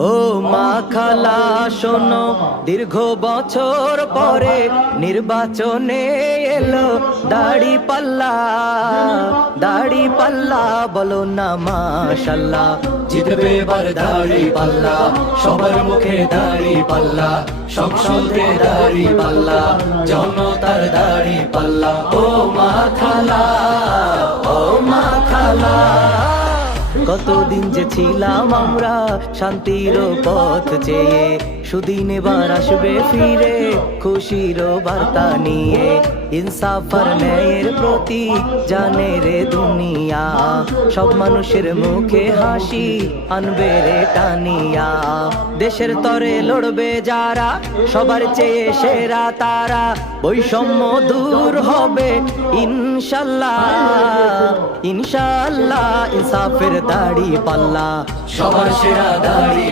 ও মা খালা শোনো, দীর্ঘ বছর পরে নির্বাচনে এলো দাড়ি পাল্লা। দাড়ি পাল্লা বলো না মাশাল্লাহ, জিতবে এবার দাড়ি পাল্লা। সবার মুখে দাড়ি পাল্লা, সংসদে দাড়ি পাল্লা, জনতার দাড়ি পাল্লা। ও মা খালা, ও মা খালা, কতদিন যে ছিলাম আমরা শান্তির পথ চেয়ে, সুদিন এবার আসবে ফিরে খুশির বার্তা নিয়ে। ইনসাফ আর ন্যায়ের প্রতীক জানে রে দুনিয়া, সব মানুষের মুখে হাসি আনবে রে টানিয়া। দেশের তরে লড়বে যারা, সবার চেয়ে সেরা তারা, বৈষম্য দূর হবে ইনশাল্লাহ। ইনশাল্লাহ ইনসাফের দাড়ি পাল্লা, সবার সেরা দাড়ি।